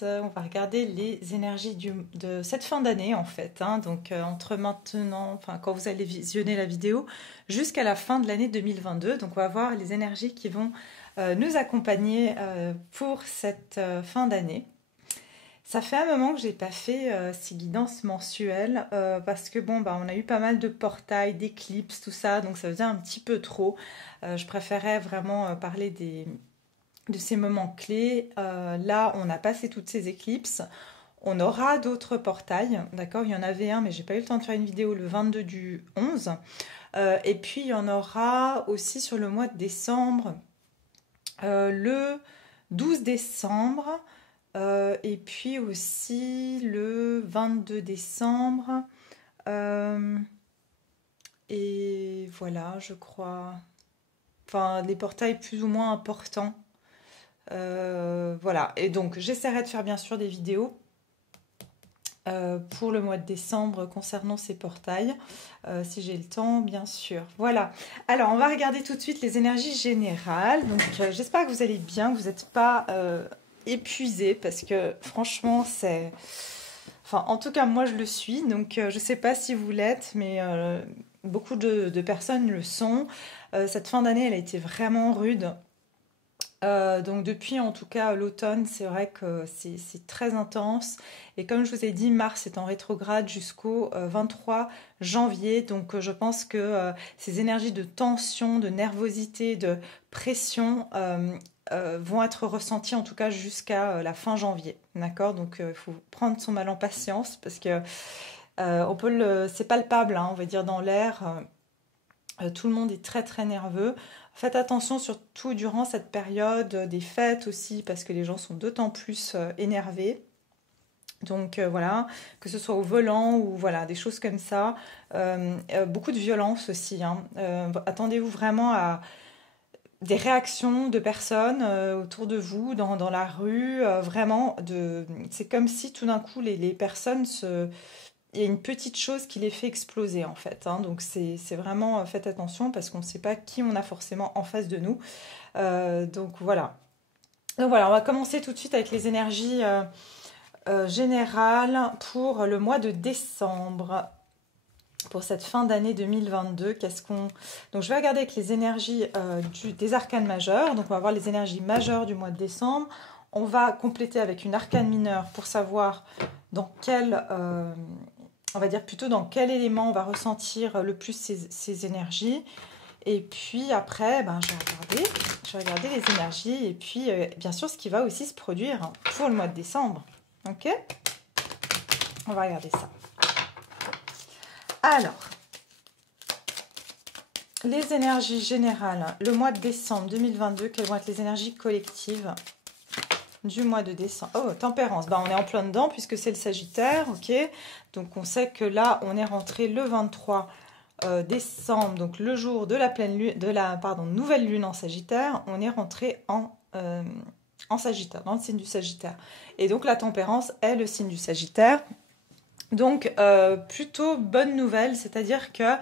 commence, on va regarder les énergies de cette fin d'année en fait, hein. Donc entre maintenant, enfin quand vous allez visionner la vidéo, jusqu'à la fin de l'année 2022. Donc on va voir les énergies qui vont nous accompagner pour cette fin d'année. Ça fait un moment que j'ai pas fait ces guidances mensuelles parce que bon bah on a eu pas mal de portails, d'éclipses, tout ça, donc ça faisait un petit peu trop. Je préférais vraiment parler de ces moments clés. Là, on a passé toutes ces éclipses. On aura d'autres portails, d'accord? Il y en avait un, mais j'ai pas eu le temps de faire une vidéo le 22 du 11. Et puis, il y en aura aussi sur le mois de décembre, le 12 décembre, et puis aussi le 22 décembre. Et voilà, je crois. Enfin, des portails plus ou moins importants. Voilà, et donc j'essaierai de faire bien sûr des vidéos pour le mois de décembre concernant ces portails, si j'ai le temps, bien sûr. Voilà, alors on va regarder tout de suite les énergies générales. Donc j'espère que vous allez bien, que vous n'êtes pas épuisés, parce que franchement c'est... Enfin, en tout cas, moi je le suis, donc je ne sais pas si vous l'êtes, mais beaucoup de personnes le sont. Cette fin d'année, elle a été vraiment rude. Donc depuis en tout cas l'automne, c'est vrai que c'est très intense. Et comme je vous ai dit, Mars est en rétrograde jusqu'au 23 janvier. Donc je pense que ces énergies de tension, de nervosité, de pression vont être ressenties en tout cas jusqu'à la fin janvier. D'accord? Donc il faut prendre son mal en patience parce que c'est palpable, hein, on va dire dans l'air. Tout le monde est très très nerveux. Faites attention surtout durant cette période des fêtes aussi parce que les gens sont d'autant plus énervés. Donc voilà, que ce soit au volant ou voilà, des choses comme ça. Beaucoup de violence aussi, hein. Attendez-vous vraiment à des réactions de personnes autour de vous, dans la rue. C'est comme si tout d'un coup les personnes se... Il y a une petite chose qui les fait exploser en fait, hein. Donc c'est vraiment, faites attention parce qu'on ne sait pas qui on a forcément en face de nous. Donc voilà. Donc voilà, on va commencer tout de suite avec les énergies générales pour le mois de décembre. Pour cette fin d'année 2022, donc je vais regarder avec les énergies des arcanes majeurs. Donc on va voir les énergies majeures du mois de décembre. On va compléter avec une arcane mineure pour savoir dans quel... on va dire plutôt dans quel élément on va ressentir le plus ces énergies. Et puis après, je vais regarder les énergies et puis bien sûr ce qui va aussi se produire pour le mois de décembre. Ok? On va regarder ça. Alors, les énergies générales, le mois de décembre 2022, quelles vont être les énergies collectives du mois de décembre? Oh, tempérance, on est en plein dedans puisque c'est le Sagittaire, ok? Donc on sait que là, on est rentré le 23 décembre, donc le jour de la pleine lune, nouvelle lune en Sagittaire, on est rentré en Sagittaire, dans le signe du Sagittaire. Et donc la tempérance est le signe du Sagittaire. Donc plutôt bonne nouvelle, c'est-à-dire que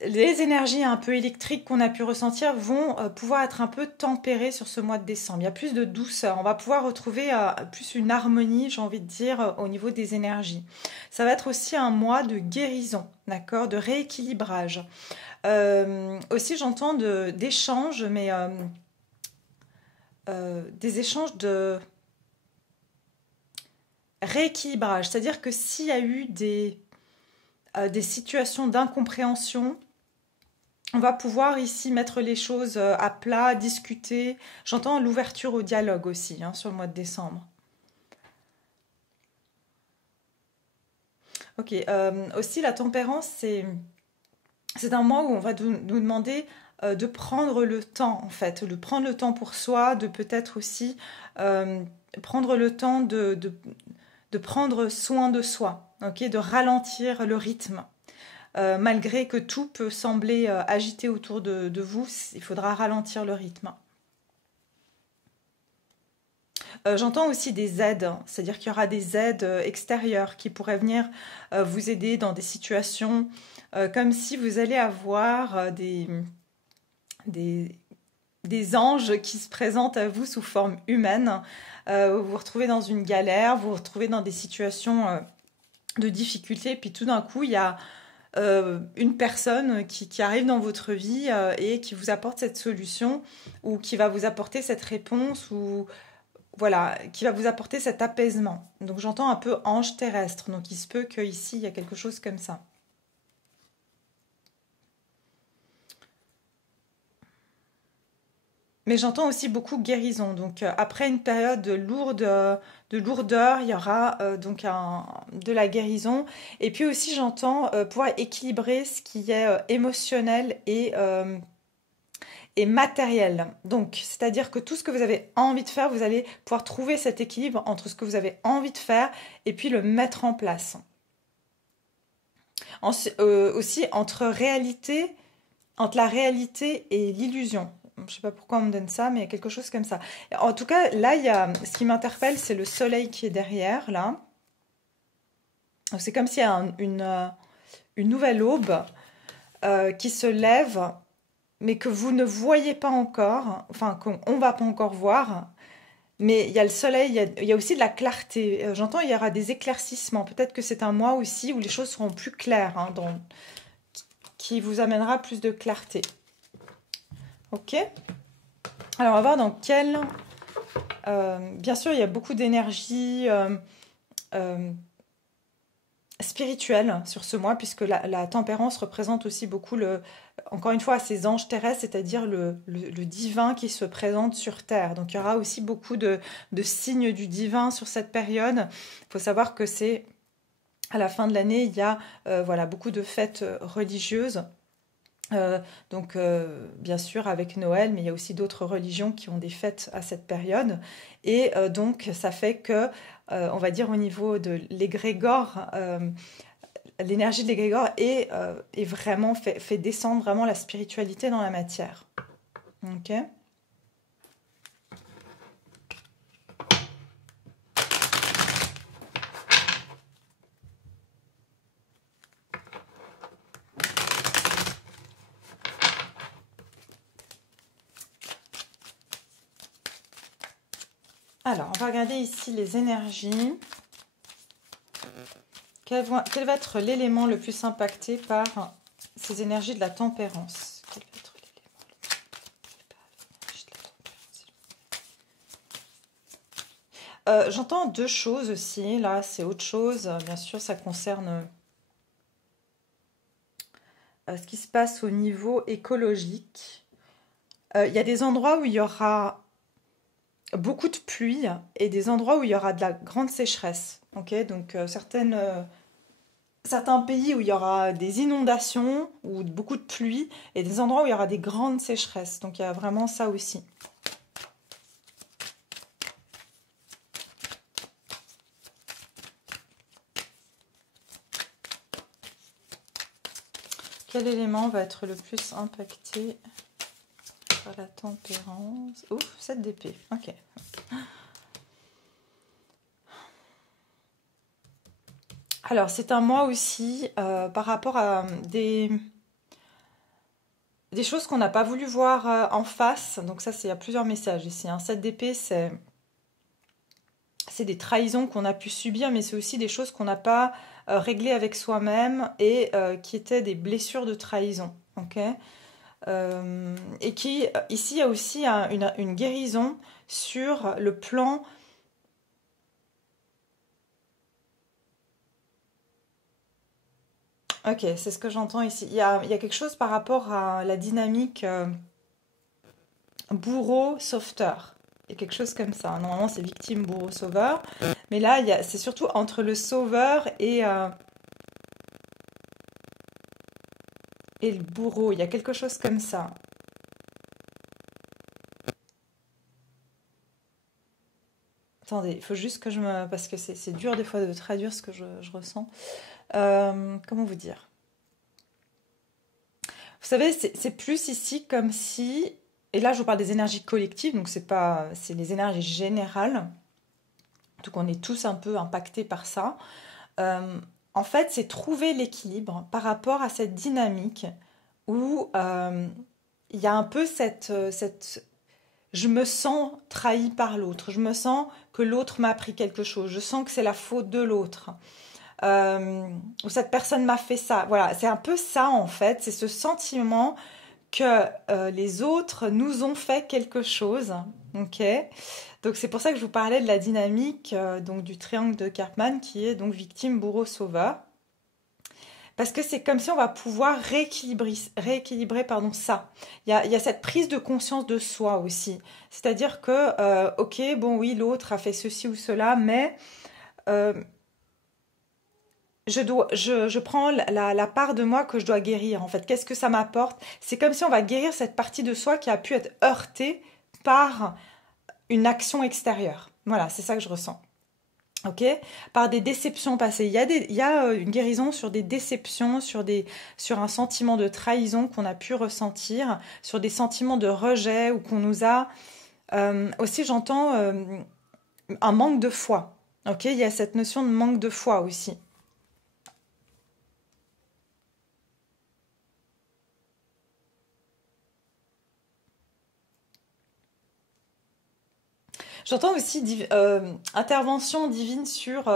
les énergies un peu électriques qu'on a pu ressentir vont pouvoir être un peu tempérées sur ce mois de décembre. Il y a plus de douceur. On va pouvoir retrouver plus une harmonie, j'ai envie de dire, au niveau des énergies. Ça va être aussi un mois de guérison, d'accord, de rééquilibrage. Aussi, j'entends d'échanges, mais des échanges de rééquilibrage. C'est-à-dire que s'il y a eu des situations d'incompréhension, on va pouvoir ici mettre les choses à plat, discuter. J'entends l'ouverture au dialogue aussi sur le mois de décembre. Ok, aussi la tempérance, c'est un mois où on va nous demander de prendre le temps, en fait, de prendre le temps pour soi, de peut-être aussi prendre le temps de prendre soin de soi, okay, de ralentir le rythme. Malgré que tout peut sembler agité autour de vous, il faudra ralentir le rythme. J'entends aussi des aides, c'est-à-dire qu'il y aura des aides extérieures qui pourraient venir vous aider dans des situations comme si vous allez avoir des des anges qui se présentent à vous sous forme humaine. Vous vous retrouvez dans une galère, vous vous retrouvez dans des situations de difficulté, puis tout d'un coup, il y a une personne qui arrive dans votre vie et qui vous apporte cette solution ou qui va vous apporter cette réponse ou voilà, qui va vous apporter cet apaisement. Donc j'entends un peu ange terrestre, donc il se peut qu'ici, il y a quelque chose comme ça. Mais j'entends aussi beaucoup guérison. Donc après une période de lourdeur, il y aura donc de la guérison. Et puis aussi j'entends pouvoir équilibrer ce qui est émotionnel et matériel. Donc c'est-à-dire que tout ce que vous avez envie de faire, vous allez pouvoir trouver cet équilibre entre ce que vous avez envie de faire et puis le mettre en place. Aussi entre la réalité et l'illusion. Je ne sais pas pourquoi on me donne ça, mais il y a quelque chose comme ça. En tout cas, là, ce qui m'interpelle, c'est le soleil qui est derrière, là. C'est comme s'il y a une nouvelle aube qui se lève, mais que vous ne voyez pas encore, enfin, qu'on ne va pas encore voir. Mais il y a le soleil, il y a aussi de la clarté. J'entends, il y aura des éclaircissements. Peut-être que c'est un mois aussi où les choses seront plus claires, hein, qui vous amènera plus de clarté. Ok. Alors, on va voir dans quel... bien sûr, il y a beaucoup d'énergie spirituelle sur ce mois, puisque la tempérance représente aussi beaucoup, encore une fois, ces anges terrestres, c'est-à-dire le divin qui se présente sur Terre. Donc, il y aura aussi beaucoup de signes du divin sur cette période. Il faut savoir que c'est à la fin de l'année, il y a voilà, beaucoup de fêtes religieuses. Donc bien sûr avec Noël, mais il y a aussi d'autres religions qui ont des fêtes à cette période. Et donc ça fait que, on va dire au niveau de l'égrégore, l'énergie de l'égrégore est vraiment fait descendre vraiment la spiritualité dans la matière. Ok. Alors, on va regarder ici les énergies. Quel va être l'élément le plus impacté par ces énergies de la tempérance? Quel va être l'élément le plus impacté par l'énergie de la tempérance? J'entends deux choses aussi. Là, c'est autre chose. Bien sûr, ça concerne ce qui se passe au niveau écologique. Il y a des endroits où il y aura beaucoup de pluie et des endroits où il y aura de la grande sécheresse. Okay, donc certains pays où il y aura des inondations ou beaucoup de pluie et des endroits où il y aura des grandes sécheresses. Donc il y a vraiment ça aussi. Quel élément va être le plus impacté par la tempérance? Ouf, 7 d'épée. Ok. Alors, c'est un mois aussi par rapport à des choses qu'on n'a pas voulu voir en face. Donc ça, il y a plusieurs messages ici. 7 d'épée, c'est des trahisons qu'on a pu subir, mais c'est aussi des choses qu'on n'a pas réglées avec soi-même et qui étaient des blessures de trahison. Ok. Et qui, ici, il y a aussi une guérison sur le plan... Ok, c'est ce que j'entends ici. Il y a quelque chose par rapport à la dynamique bourreau-sauveteur. Il y a quelque chose comme ça. Normalement, c'est victime, bourreau, sauveur. Mais là, c'est surtout entre le sauveur et le bourreau. Il y a quelque chose comme ça. Attendez, il faut juste que je me... Parce que c'est dur des fois de traduire ce que je ressens. Comment vous dire? Vous savez, c'est plus ici comme si... Et là, je vous parle des énergies collectives, donc c'est les énergies générales. Donc on est tous un peu impactés par ça. En fait, c'est trouver l'équilibre par rapport à cette dynamique où il y a un peu cette je me sens trahi par l'autre, je me sens que l'autre m'a appris quelque chose, je sens que c'est la faute de l'autre, ou cette personne m'a fait ça. Voilà, c'est un peu ça en fait, c'est ce sentiment que les autres nous ont fait quelque chose, ok? Donc c'est pour ça que je vous parlais de la dynamique donc du triangle de Karpman qui est donc victime, bourreau, sauveur. Parce que c'est comme si on va pouvoir rééquilibrer pardon, ça. Il y a cette prise de conscience de soi aussi. C'est-à-dire que, ok, bon oui, l'autre a fait ceci ou cela, mais je prends la part de moi que je dois guérir, en fait. Qu'est-ce que ça m'apporte? C'est comme si on va guérir cette partie de soi qui a pu être heurtée par une action extérieure. Voilà, c'est ça que je ressens. Ok, par des déceptions passées. Il y a une guérison sur des déceptions, sur un sentiment de trahison qu'on a pu ressentir, sur des sentiments de rejet ou qu'on nous a... aussi, j'entends un manque de foi. Ok, il y a cette notion de manque de foi aussi. J'entends aussi intervention divine sur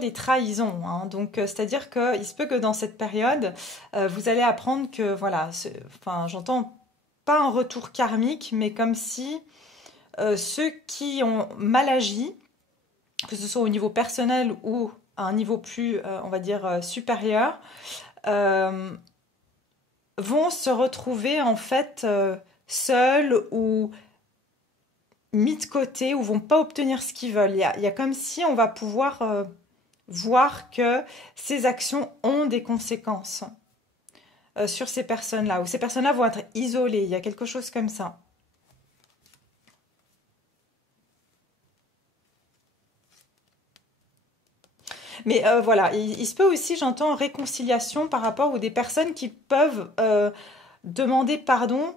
des trahisons, hein. Donc, c'est-à-dire qu'il se peut que dans cette période, vous allez apprendre que, voilà, enfin, j'entends pas un retour karmique, mais comme si ceux qui ont mal agi, que ce soit au niveau personnel ou à un niveau plus, on va dire, supérieur, euh, vont se retrouver en fait seuls ou mis de côté ou vont pas obtenir ce qu'ils veulent. Il y a comme si on va pouvoir voir que ces actions ont des conséquences sur ces personnes-là, ou ces personnes-là vont être isolées. Il y a quelque chose comme ça. Mais voilà, il se peut aussi, j'entends, réconciliation par rapport aux des personnes qui peuvent demander pardon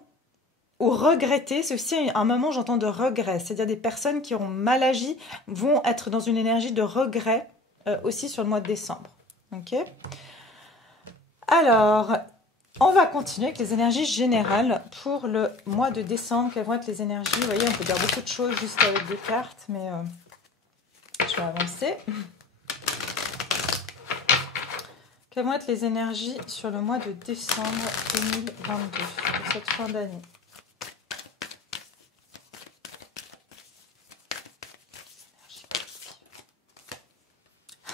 ou regretter. C'est aussi un moment, j'entends, de regret. C'est-à-dire des personnes qui ont mal agi vont être dans une énergie de regret aussi sur le mois de décembre. Ok. Alors, on va continuer avec les énergies générales pour le mois de décembre. Quelles vont être les énergies? Vous voyez, on peut dire beaucoup de choses juste avec des cartes, mais je vais avancer. Quelles vont être les énergies sur le mois de décembre 2022, pour cette fin d'année?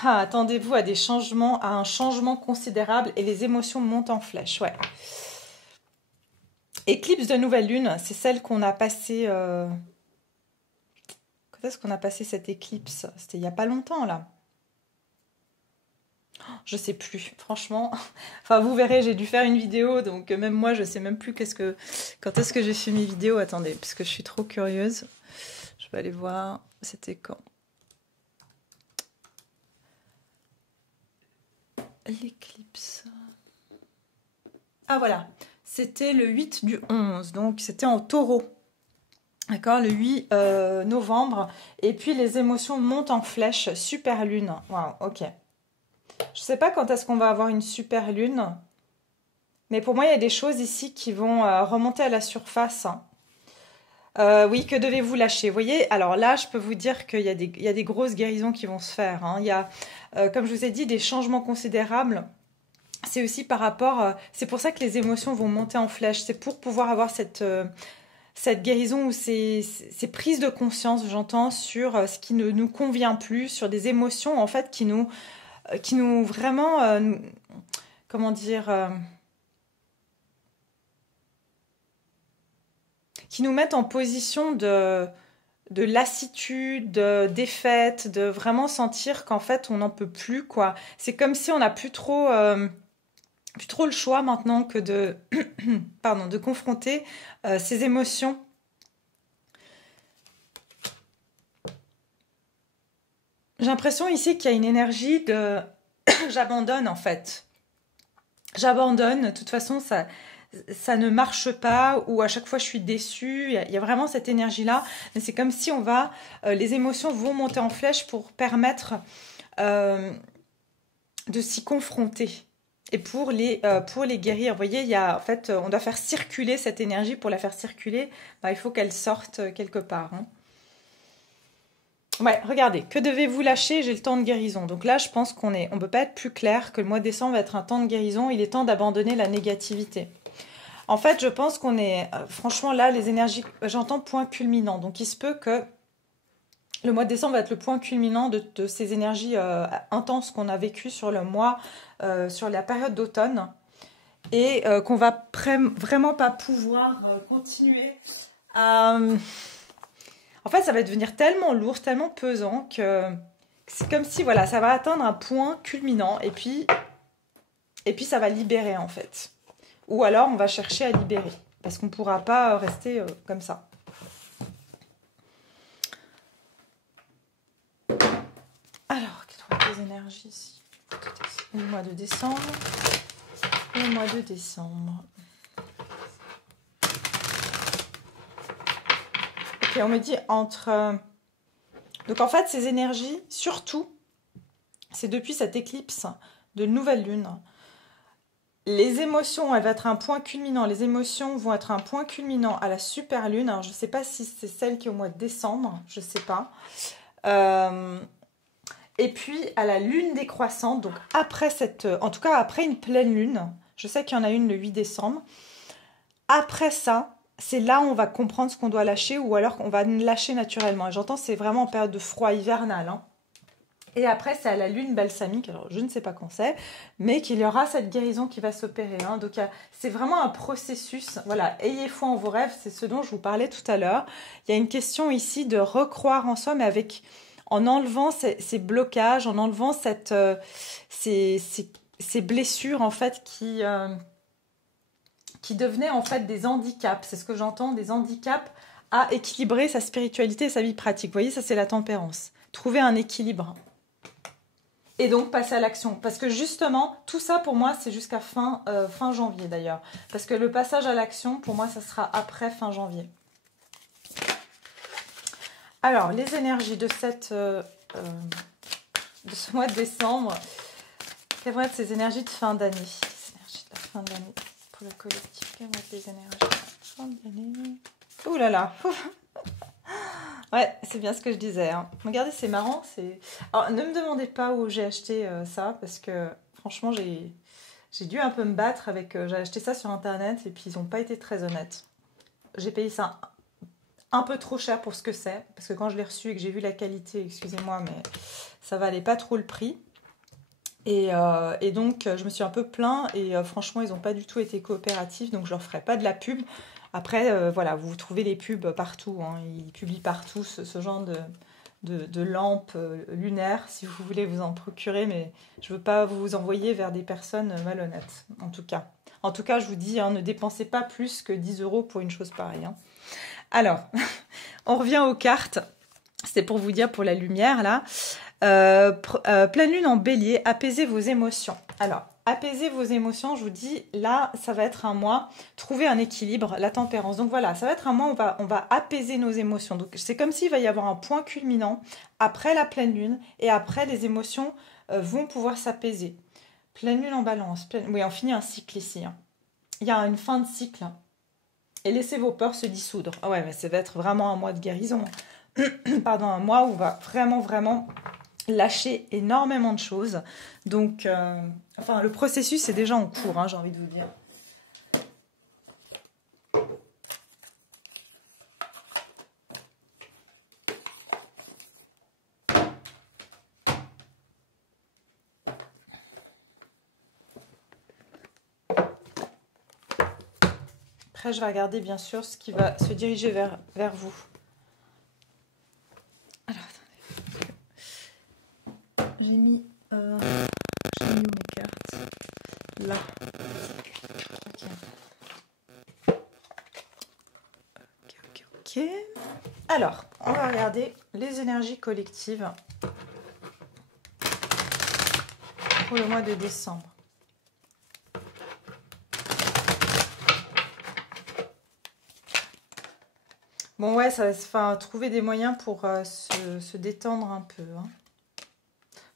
Ah, attendez-vous à des changements, à un changement considérable et les émotions montent en flèche. Ouais. Éclipse de nouvelle lune, c'est celle qu'on a passée. Quand est-ce qu'on a passé cette éclipse? C'était il n'y a pas longtemps là. Je sais plus, franchement. Enfin, vous verrez, j'ai dû faire une vidéo, donc même moi, je sais même plus quand est-ce que j'ai fait mes vidéos. Attendez, parce que je suis trop curieuse. Je vais aller voir. C'était quand? L'éclipse. Ah voilà, c'était le 8 du 11, donc c'était en taureau. D'accord, le 8 novembre. Et puis les émotions montent en flèche, super lune. Waouh, ok. Je sais pas quand est-ce qu'on va avoir une super lune, mais pour moi, il y a des choses ici qui vont remonter à la surface. Oui, que devez-vous lâcher? Vous voyez, alors là, je peux vous dire qu'il y a des grosses guérisons qui vont se faire, hein. Il y a, comme je vous ai dit, des changements considérables. C'est aussi par rapport... c'est pour ça que les émotions vont monter en flèche. C'est pour pouvoir avoir cette guérison ou ces prises de conscience, j'entends, sur ce qui ne nous convient plus, sur des émotions, en fait, qui nous vraiment... comment dire... qui nous mettent en position de lassitude, de défaite, de vraiment sentir qu'en fait on n'en peut plus, quoi. C'est comme si on n'a plus trop le choix maintenant que pardon, de confronter ces émotions. J'ai l'impression ici qu'il y a une énergie de j'abandonne en fait. J'abandonne, de toute façon ça ne marche pas, ou à chaque fois je suis déçue. Il y a vraiment cette énergie-là, mais c'est comme si les émotions vont monter en flèche pour permettre de s'y confronter. et pour les guérir. Vous voyez, il y a, en fait, on doit faire circuler cette énergie. Pour la faire circuler, bah, il faut qu'elle sorte quelque part. Hein. Ouais, regardez, que devez-vous lâcher? J'ai le temps de guérison. Donc là, je pense on peut pas être plus clair que le mois de décembre va être un temps de guérison. Il est temps d'abandonner la négativité. En fait, je pense qu'on est, franchement, là, les énergies, j'entends point culminant. Donc il se peut que le mois de décembre va être le point culminant de ces énergies intenses qu'on a vécues sur le mois, sur la période d'automne. Et qu'on va vraiment pas pouvoir continuer à... En fait, ça va devenir tellement lourd, tellement pesant que c'est comme si, voilà, ça va atteindre un point culminant et puis ça va libérer, en fait. Ou alors, on va chercher à libérer parce qu'on ne pourra pas rester comme ça. Alors, quelles énergies ici? Le mois de décembre. Le mois de décembre. Ok, on me dit entre... Donc en fait, ces énergies, surtout, c'est depuis cette éclipse de nouvelle lune. Les émotions, elles vont être un point culminant. Les émotions vont être un point culminant à la super lune. Alors je ne sais pas si c'est celle qui est au mois de décembre, je ne sais pas. Et puis à la lune décroissante, donc après en tout cas après une pleine lune, je sais qu'il y en a une le 8 décembre. Après ça, c'est là où on va comprendre ce qu'on doit lâcher ou alors qu'on va lâcher naturellement. Et j'entends, c'est vraiment en période de froid hivernal. Hein. Et après, c'est à la lune balsamique, alors je ne sais pas quand c'est, mais qu'il y aura cette guérison qui va s'opérer. Hein. Donc c'est vraiment un processus. Voilà, ayez foi en vos rêves, c'est ce dont je vous parlais tout à l'heure. Il y a une question ici de recroire en soi, mais en enlevant ces blocages, en enlevant ces blessures en fait qui devenaient en fait des handicaps. C'est ce que j'entends, des handicaps à équilibrer sa spiritualité et sa vie pratique. Vous voyez, ça c'est la tempérance. Trouver un équilibre. Et donc passer à l'action. Parce que justement, tout ça pour moi, c'est jusqu'à fin janvier d'ailleurs. Parce que le passage à l'action, pour moi, ça sera après fin janvier. Alors, les énergies de ce mois de décembre, quelles vont être ces énergies de fin d'année? Les énergies de la fin d'année pour le collectif. Quelles vont être les énergies de la fin d'année? Ouh là là. Ouais, c'est bien ce que je disais. Hein. Regardez, c'est marrant. Alors, ne me demandez pas où j'ai acheté ça, parce que franchement, j'ai dû un peu me battre avec... j'ai acheté ça sur Internet et puis ils n'ont pas été très honnêtes. J'ai payé ça un peu trop cher pour ce que c'est, parce que quand je l'ai reçu et que j'ai vu la qualité, excusez-moi, mais ça valait pas trop le prix. Et donc, je me suis un peu plaint et franchement, ils n'ont pas du tout été coopératifs, donc je leur ferai pas de la pub. Après, voilà, vous trouvez les pubs partout. Hein. Ils publient partout ce genre de lampes lunaires, si vous voulez vous en procurer. Mais je ne veux pas vous envoyer vers des personnes malhonnêtes, en tout cas. En tout cas, je vous dis, hein, ne dépensez pas plus que 10 € pour une chose pareille. Hein. Alors, on revient aux cartes. C'était pour vous dire, pour la lumière, là. Pleine lune en bélier, apaisez vos émotions. Alors, apaiser vos émotions, je vous dis, là, ça va être un mois, trouver un équilibre, la tempérance. Donc voilà, ça va être un mois où on va apaiser nos émotions. Donc c'est comme s'il va y avoir un point culminant après la pleine lune et après les émotions vont pouvoir s'apaiser. Pleine lune en balance. Oui, on finit un cycle ici. Hein. Il y a une fin de cycle. Et laissez vos peurs se dissoudre. Ah ouais, mais ça va être vraiment un mois de guérison. Pardon, un mois où on va vraiment lâcher énormément de choses. Donc, enfin, le processus est déjà en cours, hein, j'ai envie de vous dire. Après, je vais regarder bien sûr ce qui va se diriger vers vous. Alors, attendez. J'ai mis où mes cartes? Là. Ok. Alors, on va regarder les énergies collectives pour le mois de décembre. Bon, ouais, trouver des moyens pour se détendre un peu. Hein.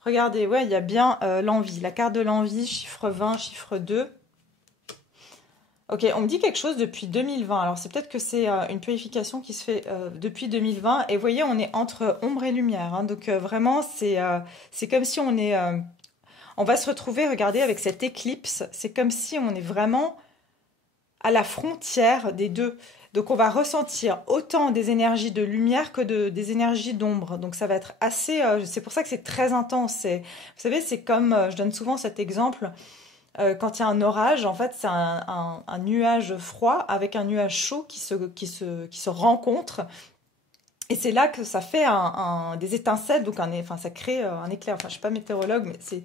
Regardez, ouais, il y a bien l'envie. La carte de l'envie, chiffre 20, chiffre 2. Ok, on me dit quelque chose depuis 2020. Alors, c'est peut-être que c'est une purification qui se fait depuis 2020. Et vous voyez, on est entre ombre et lumière. Hein. Donc, vraiment, c'est comme si on est... on va se retrouver, regardez, avec cette éclipse. C'est comme si on est vraiment à la frontière des deux. Donc, on va ressentir autant des énergies de lumière que des énergies d'ombre. Donc, ça va être assez... c'est pour ça que c'est très intense. Vous savez, c'est comme... je donne souvent cet exemple... quand il y a un orage, en fait, c'est un nuage froid avec un nuage chaud qui se rencontrent. Et c'est là que ça fait des étincelles, donc enfin, ça crée un éclair. Enfin, je ne suis pas météorologue, mais c'est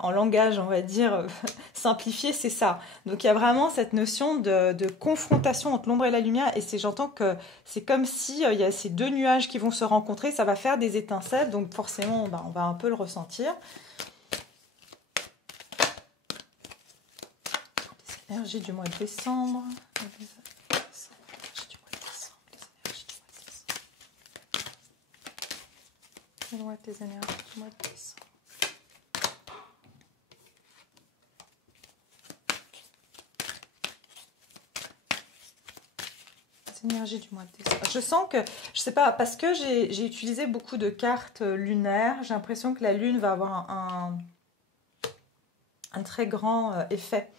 en langage, on va dire, simplifié, c'est ça. Donc, il y a vraiment cette notion de confrontation entre l'ombre et la lumière. Et j'entends que c'est comme si il y a ces deux nuages qui vont se rencontrer, ça va faire des étincelles. Donc, forcément, on va un peu le ressentir. Énergie du mois de décembre. Quelles vont être les énergies du mois de décembre? Les énergies du mois de décembre. Je sens que, je sais pas, parce que j'ai utilisé beaucoup de cartes lunaires, j'ai l'impression que la lune va avoir un très grand effet.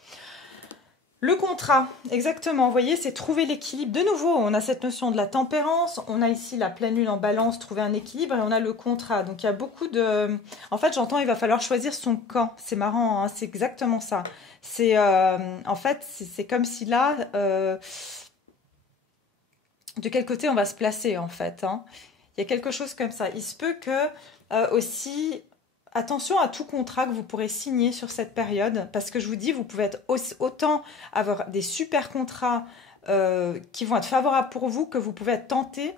Le contrat, exactement, vous voyez, c'est trouver l'équilibre. De nouveau, on a cette notion de la tempérance, on a ici la pleine lune en balance, trouver un équilibre, et on a le contrat. Donc, il y a beaucoup de... En fait, j'entends, il va falloir choisir son camp. C'est marrant, hein, c'est exactement ça. C'est, en fait, c'est comme si là, de quel côté on va se placer, en fait. Hein. Il y a quelque chose comme ça. Il se peut que, aussi... Attention à tout contrat que vous pourrez signer sur cette période, parce que je vous dis, vous pouvez être autant avoir des super contrats qui vont être favorables pour vous, que vous pouvez être tenté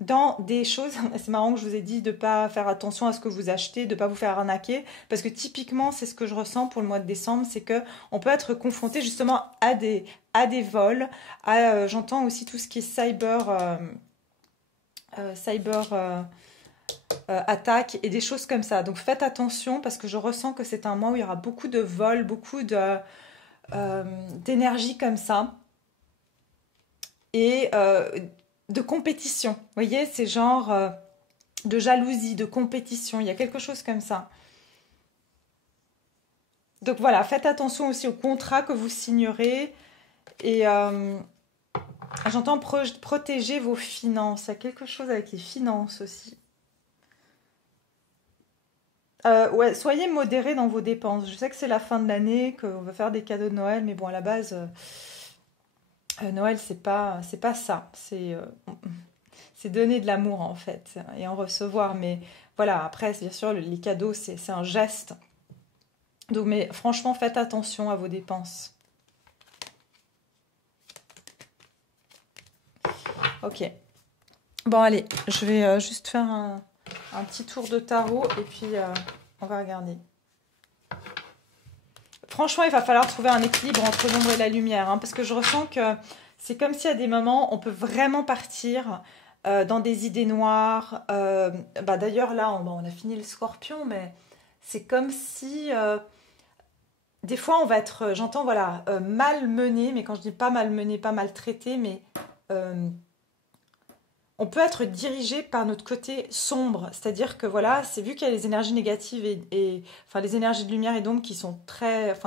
dans des choses. C'est marrant que je vous ai dit de ne pas faire attention à ce que vous achetez, de ne pas vous faire arnaquer, parce que typiquement, c'est ce que je ressens pour le mois de décembre, c'est qu'on peut être confronté justement à des vols, j'entends aussi tout ce qui est cyber attaques et des choses comme ça. Donc faites attention parce que je ressens que c'est un mois où il y aura beaucoup de vols, beaucoup d'énergie comme ça et de compétition. Vous voyez, c'est genre de jalousie, de compétition. Il y a quelque chose comme ça. Donc voilà, faites attention aussi aux contrats que vous signerez et j'entends protéger vos finances. Il y a quelque chose avec les finances aussi. Ouais, soyez modérés dans vos dépenses. Je sais que c'est la fin de l'année, qu'on veut faire des cadeaux de Noël, mais bon, à la base, Noël, c'est pas ça. C'est donner de l'amour, en fait, et en recevoir. Mais voilà, après, bien sûr, les cadeaux, c'est un geste. Donc, mais franchement, faites attention à vos dépenses. Ok. Bon, allez, je vais juste faire un petit tour de tarot et puis on va regarder. Franchement, il va falloir trouver un équilibre entre l'ombre et la lumière, hein, parce que je ressens que c'est comme si à des moments, on peut vraiment partir dans des idées noires. D'ailleurs, là, on a fini le scorpion, mais c'est comme si... des fois, on va être, j'entends, voilà, mal mené, mais quand je dis pas mal mené, pas maltraité, mais... on peut être dirigé par notre côté sombre, c'est-à-dire que voilà, c'est vu qu'il y a les énergies négatives et enfin les énergies de lumière et d'ombre qui sont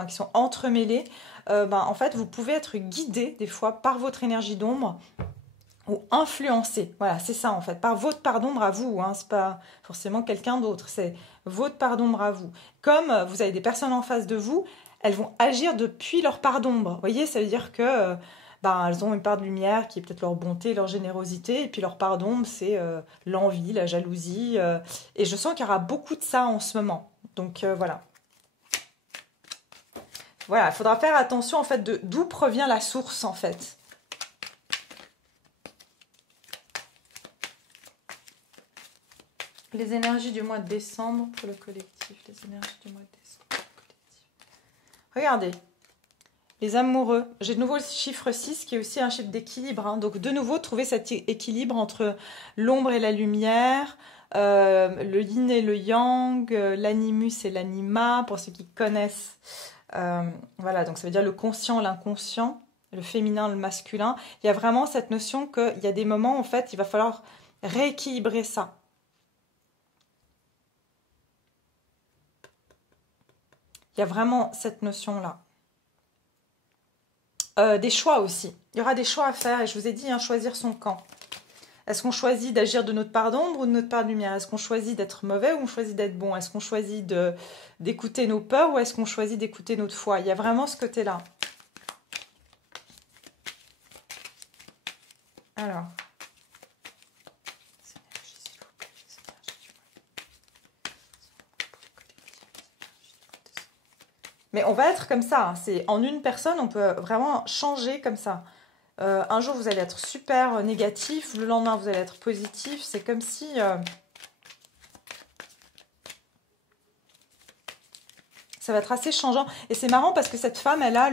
qui sont entremêlées. En fait, vous pouvez être guidé des fois par votre énergie d'ombre ou influencé. Voilà, c'est ça en fait, par votre part d'ombre à vous. Hein, c'est pas forcément quelqu'un d'autre, c'est votre part d'ombre à vous. Comme vous avez des personnes en face de vous, elles vont agir depuis leur part d'ombre. Vous voyez, ça veut dire que elles ont une part de lumière qui est peut-être leur bonté, leur générosité, et puis leur part d'ombre, c'est l'envie, la jalousie. Et je sens qu'il y aura beaucoup de ça en ce moment. Donc voilà. Voilà, il faudra faire attention en fait d'où provient la source en fait. Les énergies du mois de décembre pour le collectif. Les énergies du mois de décembre pour le collectif. Regardez. Les amoureux, j'ai de nouveau le chiffre 6 qui est aussi un chiffre d'équilibre. Hein. Donc de nouveau, trouver cet équilibre entre l'ombre et la lumière. le yin et le yang, l'animus et l'anima, pour ceux qui connaissent. Voilà, donc ça veut dire le conscient, l'inconscient, le féminin, le masculin. Il y a vraiment cette notion qu'il y a des moments, en fait, il va falloir rééquilibrer ça. Il y a vraiment cette notion-là. Des choix aussi. Il y aura des choix à faire et je vous ai dit, hein, choisir son camp. Est-ce qu'on choisit d'agir de notre part d'ombre ou de notre part de lumière? Est-ce qu'on choisit d'être mauvais ou on choisit d'être bon? Est-ce qu'on choisit d'écouter nos peurs ou est-ce qu'on choisit d'écouter notre foi? Il y a vraiment ce côté-là. Alors. Mais on va être comme ça. Hein. C'est en une personne, on peut vraiment changer comme ça. Un jour, vous allez être super négatif. Le lendemain, vous allez être positif. C'est comme si... ça va être assez changeant. Et c'est marrant parce que cette femme, elle a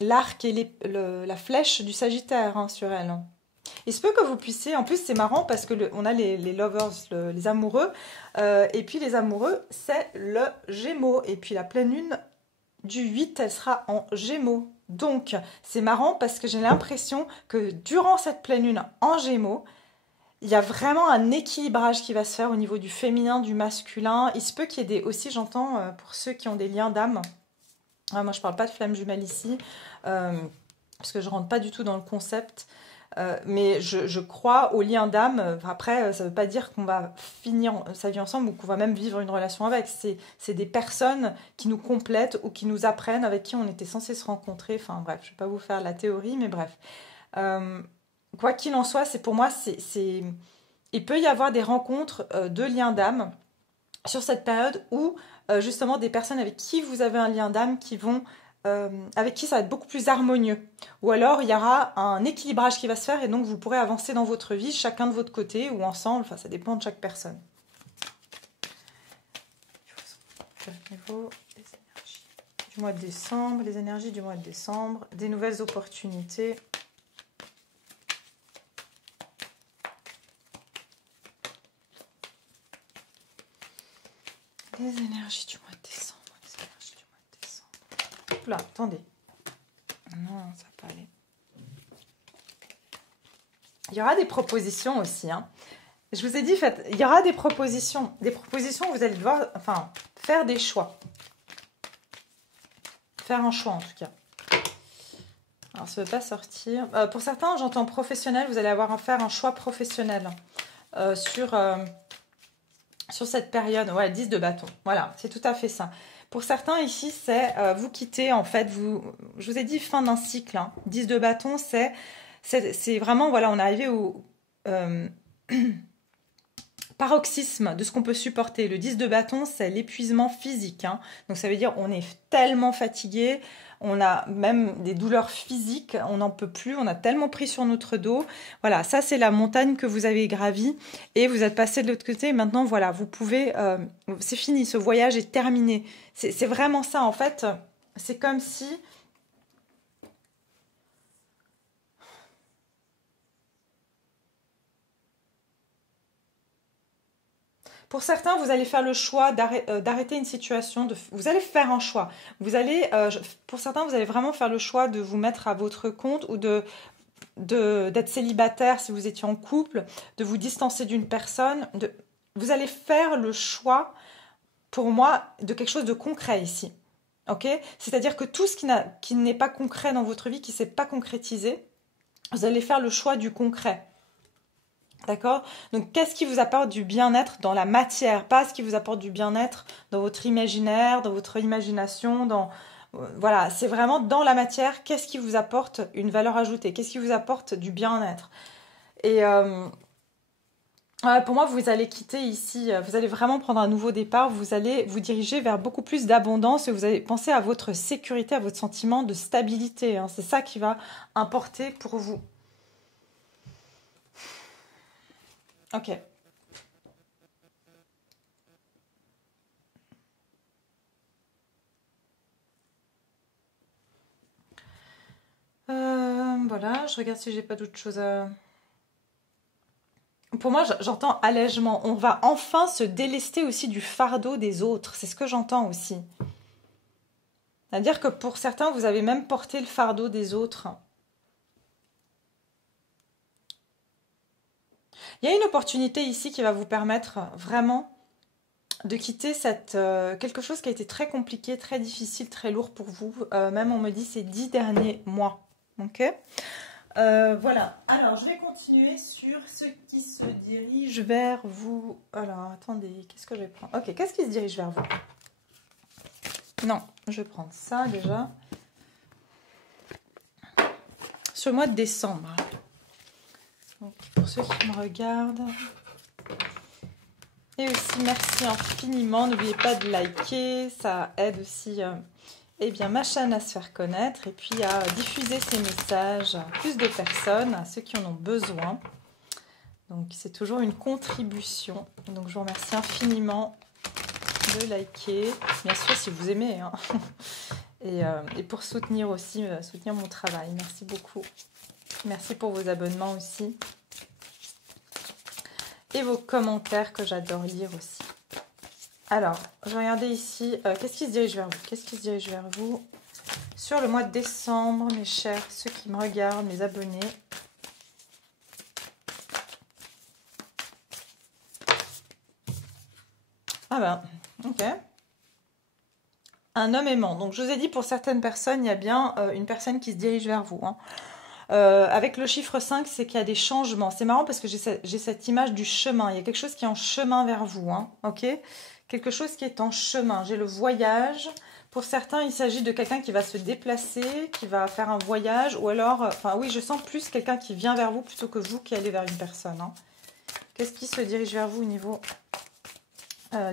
l'arc et la flèche du Sagittaire hein, sur elle. Il se peut que vous puissiez... En plus, c'est marrant parce que on a les lovers, les amoureux. Et puis, les amoureux, c'est le Gémeaux. Et puis, la pleine lune du 8, elle sera en Gémeaux. Donc, c'est marrant parce que j'ai l'impression que durant cette pleine lune en Gémeaux, il y a vraiment un équilibrage qui va se faire au niveau du féminin, du masculin. Il se peut qu'il y ait aussi, j'entends, pour ceux qui ont des liens d'âme. Moi, je ne parle pas de flamme jumelle ici, parce que je ne rentre pas du tout dans le concept. Mais je crois au lien d'âme. Après, ça ne veut pas dire qu'on va finir sa vie ensemble ou qu'on va même vivre une relation avec. C'est des personnes qui nous complètent ou qui nous apprennent, avec qui on était censé se rencontrer. Enfin bref, je ne vais pas vous faire la théorie, mais bref. Quoi qu'il en soit, pour moi, il peut y avoir des rencontres de liens d'âme sur cette période où justement des personnes avec qui vous avez un lien d'âme qui vont... avec qui ça va être beaucoup plus harmonieux. Ou alors, il y aura un équilibrage qui va se faire et donc vous pourrez avancer dans votre vie, chacun de votre côté ou ensemble. Enfin, ça dépend de chaque personne. Au niveau des énergies du mois de décembre, les énergies du mois de décembre, des nouvelles opportunités. Les énergies du mois de décembre. Oula, attendez. Non, ça va pas aller. Il y aura des propositions aussi. Hein. Je vous ai dit, il y aura des propositions. Des propositions où vous allez devoir faire des choix. Faire un choix en tout cas. Alors, ça ne veut pas sortir. Pour certains, j'entends professionnel. Vous allez avoir à faire un choix professionnel sur cette période. Ouais, 10 de bâton. Voilà, c'est tout à fait ça. Pour certains, ici, c'est vous quitter, en fait, je vous ai dit fin d'un cycle. Hein. 10 de bâton, c'est vraiment, voilà, on est arrivé au paroxysme de ce qu'on peut supporter. Le 10 de bâton, c'est l'épuisement physique. Hein. Donc, ça veut dire on est tellement fatigué, on a même des douleurs physiques, on n'en peut plus, on a tellement pris sur notre dos. Voilà, ça, c'est la montagne que vous avez gravie et vous êtes passé de l'autre côté. Maintenant, voilà, vous pouvez... c'est fini, ce voyage est terminé. C'est vraiment ça, en fait. C'est comme si... Pour certains, vous allez faire le choix d'arrêter une situation. Vous allez faire un choix. Pour certains, vous allez vraiment faire le choix de vous mettre à votre compte ou d'être célibataire si vous étiez en couple, de vous distancer d'une personne. Vous allez faire le choix, pour moi, de quelque chose de concret ici. Ok? C'est-à-dire que tout ce qui n'est pas concret dans votre vie, qui ne s'est pas concrétisé, vous allez faire le choix du concret. D'accord? Donc, qu'est-ce qui vous apporte du bien-être dans la matière, pas ce qui vous apporte du bien-être dans votre imaginaire, dans votre imagination, voilà, c'est vraiment dans la matière, qu'est-ce qui vous apporte une valeur ajoutée, qu'est-ce qui vous apporte du bien-être. Et pour moi, vous allez quitter ici, vous allez vraiment prendre un nouveau départ, vous allez vous diriger vers beaucoup plus d'abondance et vous allez penser à votre sécurité, à votre sentiment de stabilité. Hein. C'est ça qui va importer pour vous. Ok. Voilà, je regarde si j'ai pas d'autre chose à... pour moi, j'entends allègement. On va enfin se délester aussi du fardeau des autres. C'est ce que j'entends aussi. C'est-à-dire que pour certains, vous avez même porté le fardeau des autres. Il y a une opportunité ici qui va vous permettre vraiment de quitter quelque chose qui a été très compliqué, très difficile, très lourd pour vous. Même on me dit ces 10 derniers mois. Ok. Voilà. Alors, je vais continuer sur ce qui se dirige vers vous. Alors, attendez, qu'est-ce que je vais prendre? Ok, qu'est-ce qui se dirige vers vous? Non, je vais prendre ça déjà. Sur le mois de décembre. Donc, pour ceux qui me regardent. Et aussi, merci infiniment. N'oubliez pas de liker. Ça aide aussi eh bien, ma chaîne à se faire connaître. Et puis à diffuser ces messages à plus de personnes, à ceux qui en ont besoin. Donc, c'est toujours une contribution. Donc, je vous remercie infiniment de liker. Bien sûr, si vous aimez. Hein. Et pour soutenir aussi, soutenir mon travail. Merci beaucoup. Merci pour vos abonnements aussi. Et vos commentaires que j'adore lire aussi. Alors, je vais regarder ici. Qu'est-ce qui se dirige vers vous? Qu'est-ce qui se dirige vers vous sur le mois de décembre, mes chers, ceux qui me regardent, mes abonnés? Ah ben, ok. Un homme aimant. Donc, je vous ai dit, pour certaines personnes, il y a bien une personne qui se dirige vers vous. Hein. Avec le chiffre 5, c'est qu'il y a des changements. C'est marrant parce que j'ai cette image du chemin. Il y a quelque chose qui est en chemin vers vous. Hein, ok. Quelque chose qui est en chemin. J'ai le voyage. Pour certains, il s'agit de quelqu'un qui va se déplacer, qui va faire un voyage. Ou alors, enfin oui, je sens plus quelqu'un qui vient vers vous plutôt que vous qui allez vers une personne. Hein. Qu'est-ce qui se dirige vers vous au niveau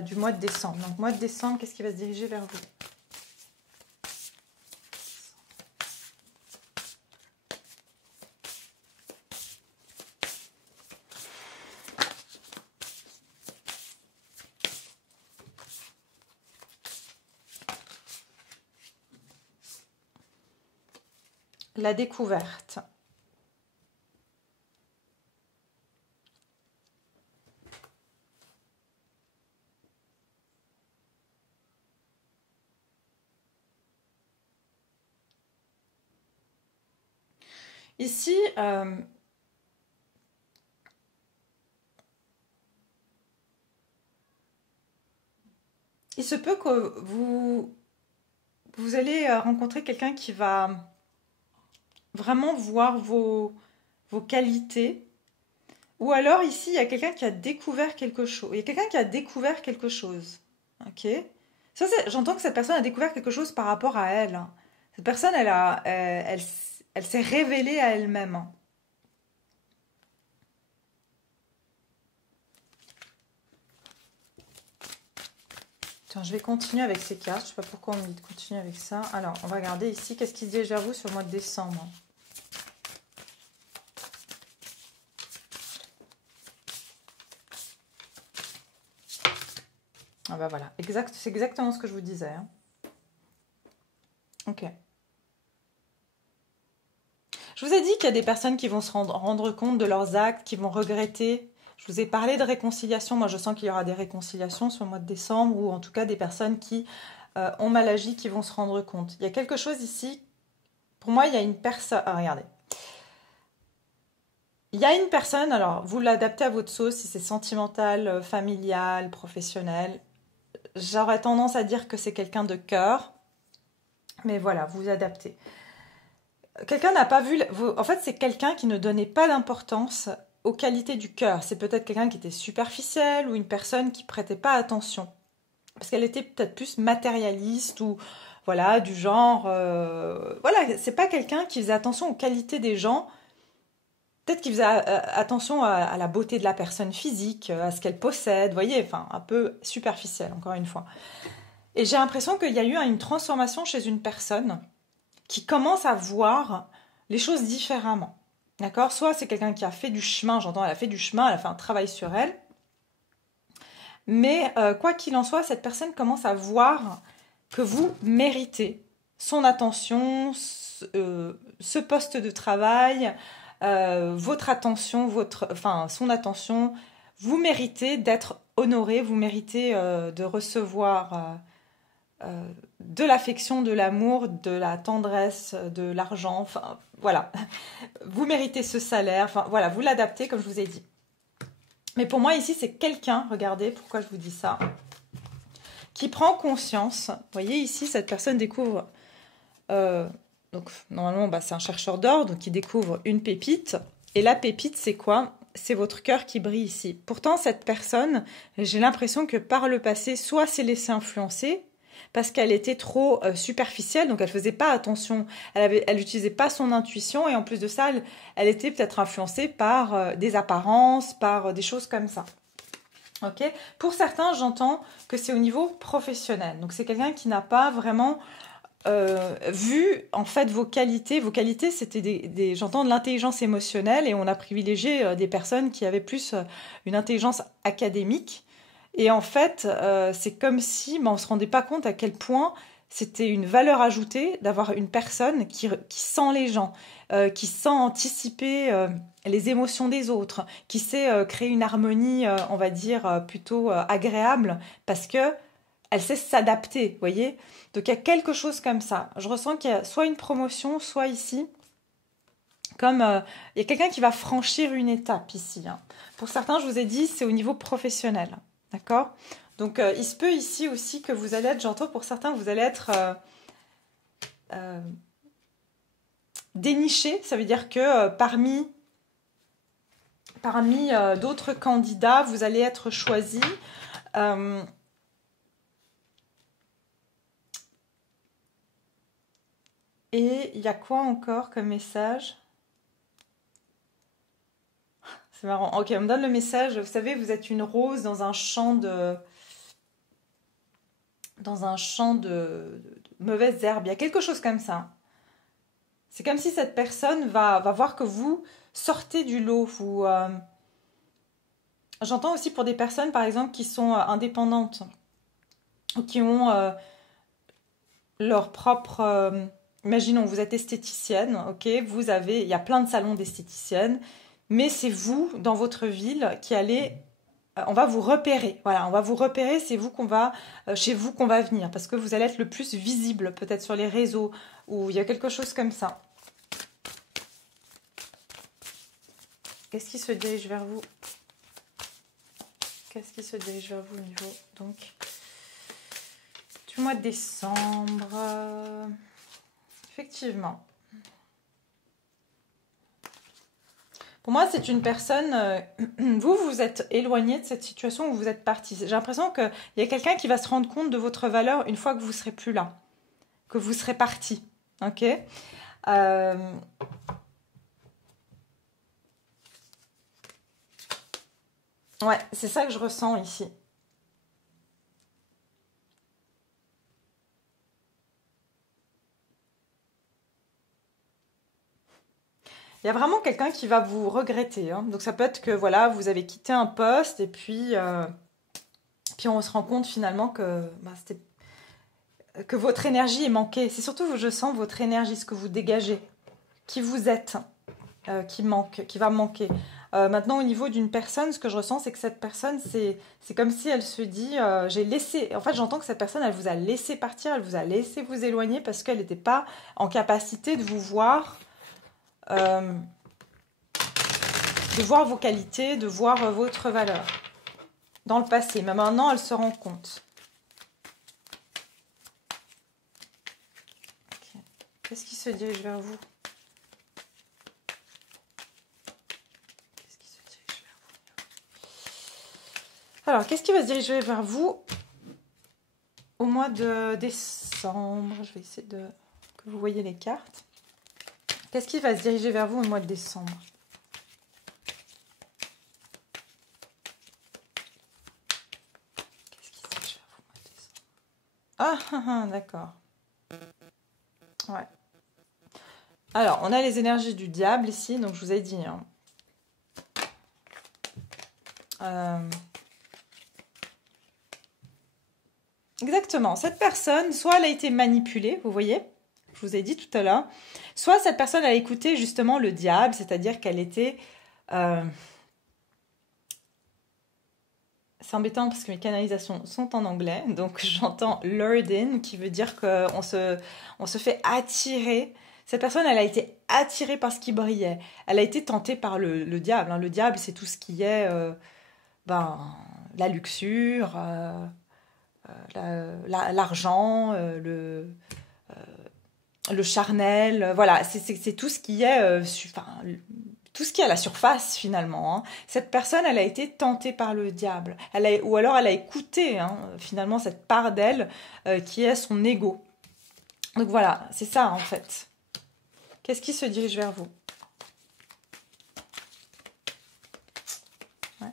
du mois de décembre? Donc, mois de décembre, qu'est-ce qui va se diriger vers vous? La découverte. Ici, il se peut que vous allez rencontrer quelqu'un qui va vraiment voir vos qualités. Ou alors ici, il y a quelqu'un qui a découvert quelque chose. Il y a quelqu'un qui a découvert quelque chose. Ok. Ça, j'entends que cette personne a découvert quelque chose par rapport à elle. Hein. Cette personne, elle s'est révélée à elle-même. Hein. Tiens, je vais continuer avec ces cartes. Je ne sais pas pourquoi on me dit de continuer avec ça. Alors, on va regarder ici. Qu'est-ce qui se dirige vers vous sur le mois de décembre? Ah bah voilà, c'est exactement ce que je vous disais. Hein. Ok. Je vous ai dit qu'il y a des personnes qui vont se rendre compte de leurs actes, qui vont regretter. Je vous ai parlé de réconciliation. Moi, je sens qu'il y aura des réconciliations sur le mois de décembre, ou en tout cas des personnes qui ont mal agi, qui vont se rendre compte. Il y a quelque chose ici. Pour moi, il y a une personne... Ah, regardez. Il y a une personne, alors vous l'adaptez à votre sauce, si c'est sentimental, familial, professionnel. J'aurais tendance à dire que c'est quelqu'un de cœur. Mais voilà, vous adaptez. Quelqu'un n'a pas vu... En fait, c'est quelqu'un qui ne donnait pas d'importance aux qualités du cœur. C'est peut-être quelqu'un qui était superficiel ou une personne qui prêtait pas attention. Parce qu'elle était peut-être plus matérialiste ou voilà, du genre... Voilà, c'est pas quelqu'un qui faisait attention aux qualités des gens. Peut-être qu'il faisait attention à la beauté de la personne physique, à ce qu'elle possède, vous voyez, enfin, un peu superficiel, encore une fois. Et j'ai l'impression qu'il y a eu une transformation chez une personne qui commence à voir les choses différemment. D'accord? Soit c'est quelqu'un qui a fait du chemin, j'entends, elle a fait du chemin, elle a fait un travail sur elle. Mais quoi qu'il en soit, cette personne commence à voir que vous méritez son attention, ce poste de travail, votre attention, son attention, vous méritez d'être honoré, vous méritez de recevoir de l'affection, de l'amour, de la tendresse, de l'argent, enfin voilà. Vous méritez ce salaire, enfin voilà, vous l'adaptez comme je vous ai dit. Mais pour moi ici c'est quelqu'un, regardez pourquoi je vous dis ça, qui prend conscience. Vous voyez ici cette personne découvre, donc normalement c'est un chercheur d'or, donc il découvre une pépite. Et la pépite c'est quoi? C'est votre cœur qui brille ici. Pourtant cette personne, j'ai l'impression que par le passé, soit s'est laissée influencer, parce qu'elle était trop superficielle, donc elle faisait pas attention, elle n'utilisait pas son intuition, et en plus de ça, elle était peut-être influencée par des apparences, par des choses comme ça. Ok. Pour certains, j'entends que c'est au niveau professionnel, donc c'est quelqu'un qui n'a pas vraiment vu en fait vos qualités. Vos qualités, c'était j'entends de l'intelligence émotionnelle, et on a privilégié des personnes qui avaient plus une intelligence académique. Et en fait, c'est comme si on ne se rendait pas compte à quel point c'était une valeur ajoutée d'avoir une personne qui sent les gens, qui sent anticiper les émotions des autres, qui sait créer une harmonie, on va dire, plutôt agréable, parce que elle sait s'adapter, vous voyez. Donc il y a quelque chose comme ça. Je ressens qu'il y a soit une promotion, soit ici, comme il y a quelqu'un qui va franchir une étape ici. Hein. Pour certains, je vous ai dit, c'est au niveau professionnel. D'accord? Donc, il se peut ici aussi que vous allez être, j'entends pour certains, vous allez être déniché. Ça veut dire que parmi d'autres candidats, vous allez être choisi. Et il y a quoi encore comme message? C'est marrant. Ok, on me donne le message. Vous savez, vous êtes une rose dans un champ de mauvaises herbes. Il y a quelque chose comme ça. C'est comme si cette personne va voir que vous sortez du lot. J'entends aussi pour des personnes, par exemple, qui sont indépendantes ou qui ont leur propre... imaginons, vous êtes esthéticienne, ok, il y a plein de salons d'esthéticiennes, mais c'est vous, dans votre ville, qui allez... on va vous repérer, voilà, on va vous repérer, c'est vous chez vous qu'on va venir, parce que vous allez être le plus visible, peut-être sur les réseaux, ou il y a quelque chose comme ça. Qu'est-ce qui se dirige vers vous? Qu'est-ce qui se dirige vers vous au niveau, donc, du mois de décembre? Effectivement. Pour moi, c'est une personne... vous êtes éloigné de cette situation où vous êtes parti. J'ai l'impression qu'il y a quelqu'un qui va se rendre compte de votre valeur une fois que vous ne serez plus là. Que vous serez parti. Ok. Ouais, c'est ça que je ressens ici. Il y a vraiment quelqu'un qui va vous regretter. Hein. Donc ça peut être que voilà, vous avez quitté un poste et puis on se rend compte finalement que que votre énergie est manquée. C'est surtout, je sens votre énergie, ce que vous dégagez, qui vous êtes, qui va manquer. Maintenant, au niveau d'une personne, ce que je ressens, c'est que cette personne, c'est comme si elle se dit, j'ai laissé... En fait, j'entends que cette personne, elle vous a laissé partir, elle vous a laissé vous éloigner parce qu'elle n'était pas en capacité de vous voir, de voir vos qualités, de voir votre valeur dans le passé. Mais maintenant, elle se rend compte. Okay. Qu'est-ce qui se dirige vers vous? Alors, qu'est-ce qui va se diriger vers vous au mois de décembre? Je vais essayer que vous voyez les cartes. Qu'est-ce qui va se diriger vers vous au mois de décembre? Qu'est-ce qui se dirige vers vous au mois de décembre? Ah, d'accord. Ouais. Alors, on a les énergies du diable ici, donc je vous ai dit. Hein. Exactement. Cette personne, soit elle a été manipulée, vous voyez, je vous ai dit tout à l'heure, soit cette personne a écouté justement le diable, c'est-à-dire qu'elle était... c'est embêtant parce que mes canalisations sont en anglais, donc j'entends lured in, qui veut dire on se fait attirer. Cette personne, elle a été attirée par ce qui brillait. Elle a été tentée par le diable, hein. Le diable, c'est tout ce qui est ben, la luxure, l'argent, le charnel. Voilà, c'est tout ce qui est enfin, tout ce qui est à la surface finalement, hein. Cette personne, elle a été tentée par le diable. Ou alors elle a écouté, hein, finalement cette part d'elle qui est son ego. Donc voilà, c'est ça en fait. Qu'est-ce qui se dirige vers vous? Ouais.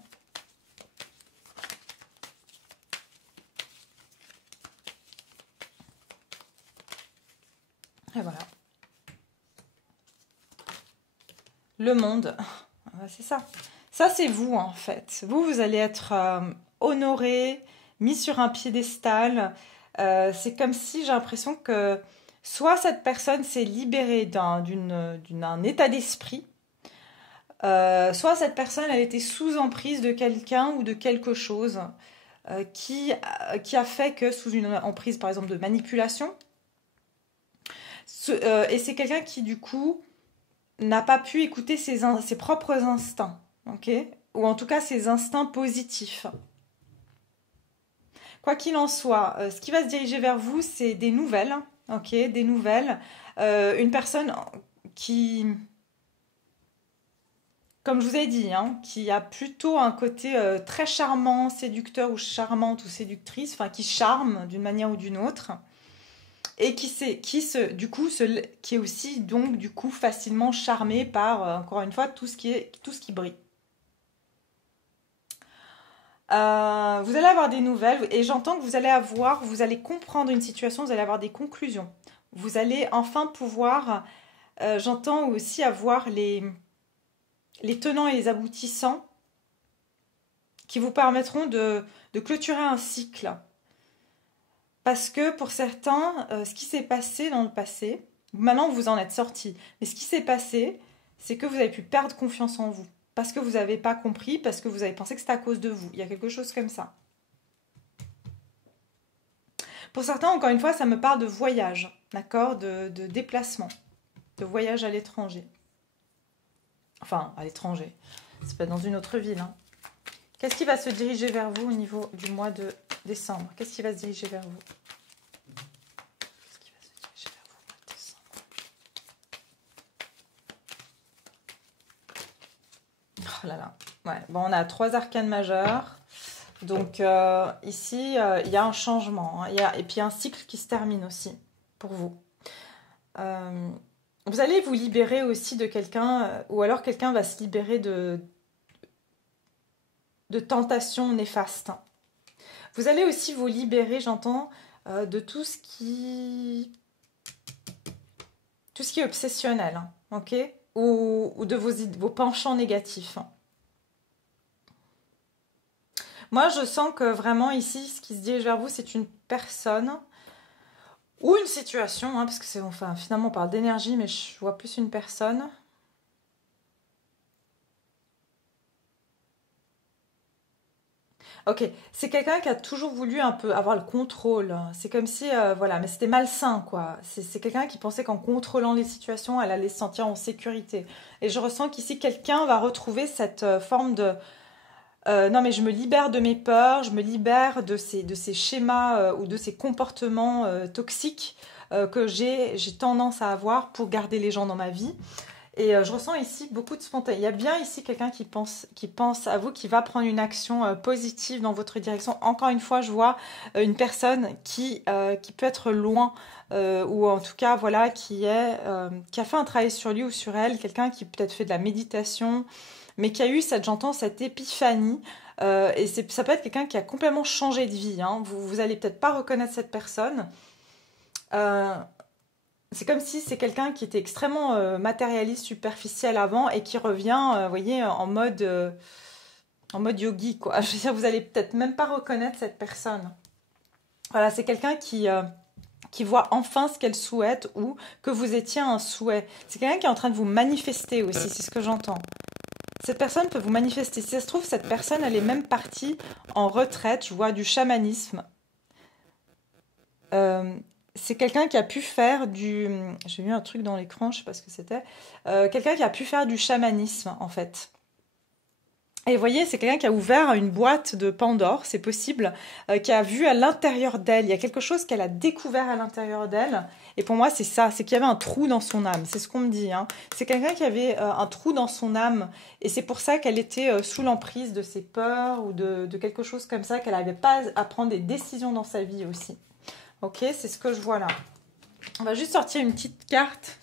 Et voilà. Le monde. C'est ça. Ça, c'est vous, en fait. Vous allez être honoré, mis sur un piédestal. C'est comme si j'ai l'impression que soit cette personne s'est libérée d'un état d'esprit, soit cette personne, elle était sous emprise de quelqu'un ou de quelque chose qui a fait que, sous une emprise, par exemple, de manipulation, et c'est quelqu'un qui, du coup, n'a pas pu écouter ses propres instincts, ok? Ou en tout cas ses instincts positifs. Quoi qu'il en soit, ce qui va se diriger vers vous, c'est des nouvelles, ok? Des nouvelles. Une personne qui, comme je vous ai dit, hein, qui a plutôt un côté très charmant, séducteur ou charmante ou séductrice, enfin qui charme d'une manière ou d'une autre. Et qui est aussi donc du coup facilement charmé par encore une fois tout ce qui brille. Vous allez avoir des nouvelles et j'entends que vous allez comprendre une situation, vous allez avoir des conclusions. Vous allez enfin pouvoir, j'entends aussi avoir les tenants et les aboutissants qui vous permettront de clôturer un cycle. Parce que pour certains, ce qui s'est passé dans le passé, maintenant vous en êtes sortis, mais ce qui s'est passé, c'est que vous avez pu perdre confiance en vous. Parce que vous n'avez pas compris, parce que vous avez pensé que c'était à cause de vous. Il y a quelque chose comme ça. Pour certains, encore une fois, ça me parle de voyage, d'accord, de déplacement, de voyage à l'étranger. Enfin, à l'étranger. C'est pas dans une autre ville, hein. Qu'est-ce qui va se diriger vers vous au niveau du mois de décembre? Qu'est-ce qui va se diriger vers vous? Qu'est-ce qui va se diriger vers vous au mois de décembre? Oh là là. Ouais. Bon, on a 3 arcanes majeures. Donc ici, il y a un changement, hein. Et puis un cycle qui se termine aussi pour vous. Vous allez vous libérer aussi de quelqu'un, ou alors quelqu'un va se libérer de tentations néfastes. Vous allez aussi vous libérer, j'entends, de tout ce qui est obsessionnel, hein, ok, ou de vos penchants négatifs. Moi, je sens que vraiment ici, ce qui se dirige vers vous, c'est une personne ou une situation, hein, parce que finalement on parle d'énergie, mais je vois plus une personne. Ok, c'est quelqu'un qui a toujours voulu un peu avoir le contrôle. C'est comme si, voilà, mais c'était malsain, quoi. C'est quelqu'un qui pensait qu'en contrôlant les situations, elle allait se sentir en sécurité. Et je ressens qu'ici, quelqu'un va retrouver cette forme de... non, mais je me libère de mes peurs, je me libère de ces schémas ou de ces comportements toxiques que j'ai tendance à avoir pour garder les gens dans ma vie. Et je ressens ici beaucoup de spontanéité. Il y a bien ici quelqu'un qui pense à vous, qui va prendre une action positive dans votre direction. Encore une fois, je vois une personne qui peut être loin, ou en tout cas, voilà, qui a fait un travail sur lui ou sur elle. Quelqu'un qui peut-être fait de la méditation, mais qui a eu cette épiphanie. Et ça peut être quelqu'un qui a complètement changé de vie, hein. Vous allez peut-être pas reconnaître cette personne. C'est comme si c'est quelqu'un qui était extrêmement matérialiste, superficiel avant et qui revient, vous voyez, en mode yogi, quoi. Je veux dire, vous allez peut-être même pas reconnaître cette personne. Voilà, c'est quelqu'un qui voit enfin ce qu'elle souhaite ou que vous étiez un souhait. C'est quelqu'un qui est en train de vous manifester aussi, c'est ce que j'entends. Cette personne peut vous manifester. Si ça se trouve, cette personne, elle est même partie en retraite. Je vois du chamanisme. C'est quelqu'un qui a pu faire du... J'ai vu un truc dans l'écran, je ne sais pas ce que c'était. Quelqu'un qui a pu faire du chamanisme, en fait. Et vous voyez, c'est quelqu'un qui a ouvert une boîte de Pandore, c'est possible, qui a vu à l'intérieur d'elle. Il y a quelque chose qu'elle a découvert à l'intérieur d'elle. Et pour moi, c'est ça, c'est qu'il y avait un trou dans son âme. C'est ce qu'on me dit. Hein. C'est quelqu'un qui avait un trou dans son âme. Et c'est pour ça qu'elle était sous l'emprise de ses peurs ou de quelque chose comme ça, qu'elle n'avait pas à prendre des décisions dans sa vie aussi. Ok, c'est ce que je vois là. On va juste sortir une petite carte.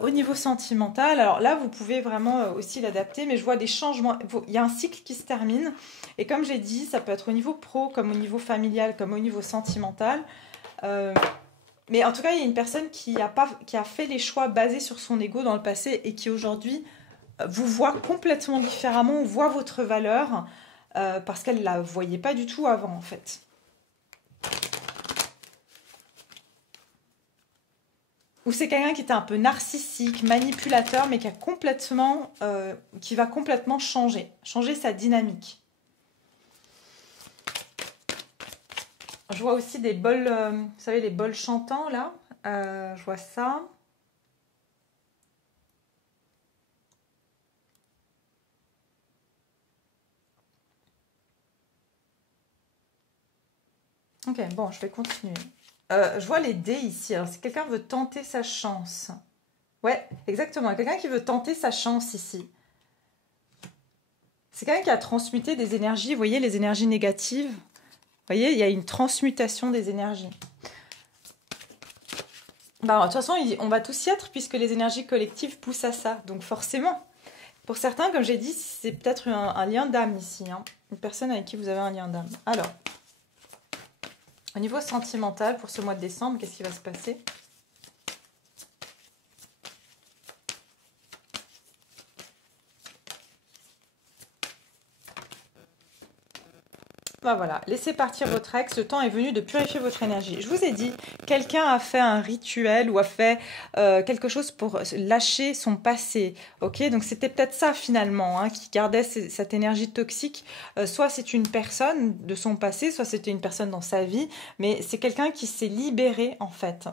Au niveau sentimental, alors là, vous pouvez vraiment aussi l'adapter, mais je vois des changements. Il y a un cycle qui se termine. Et comme j'ai dit, ça peut être au niveau pro, comme au niveau familial, comme au niveau sentimental. Mais en tout cas, il y a une personne qui a fait les choix basés sur son ego dans le passé et qui aujourd'hui vous voit complètement différemment, ou voit votre valeur parce qu'elle ne la voyait pas du tout avant, en fait. Ou c'est quelqu'un qui était un peu narcissique, manipulateur, mais qui va complètement changer sa dynamique. Je vois aussi des bols, vous savez, les bols chantants, là. Je vois ça. Ok, bon, je vais continuer. Je vois les dés ici. Alors, si quelqu'un veut tenter sa chance. Ouais, exactement. Quelqu'un qui veut tenter sa chance ici. C'est quelqu'un qui a transmuté des énergies. Vous voyez, les énergies négatives. Vous voyez, il y a une transmutation des énergies. Bah, de toute façon, on va tous y être puisque les énergies collectives poussent à ça. Donc, forcément. Pour certains, comme j'ai dit, c'est peut-être un lien d'âme ici. Hein. Une personne avec qui vous avez un lien d'âme. Alors. Au niveau sentimental, pour ce mois de décembre, qu'est-ce qui va se passer? Ben voilà, laissez partir votre ex, le temps est venu de purifier votre énergie. Je vous ai dit, quelqu'un a fait un rituel ou a fait quelque chose pour lâcher son passé. Ok, donc c'était peut-être ça finalement hein, qui gardait cette énergie toxique. Soit c'est une personne de son passé, soit c'était une personne dans sa vie, mais c'est quelqu'un qui s'est libéré en fait.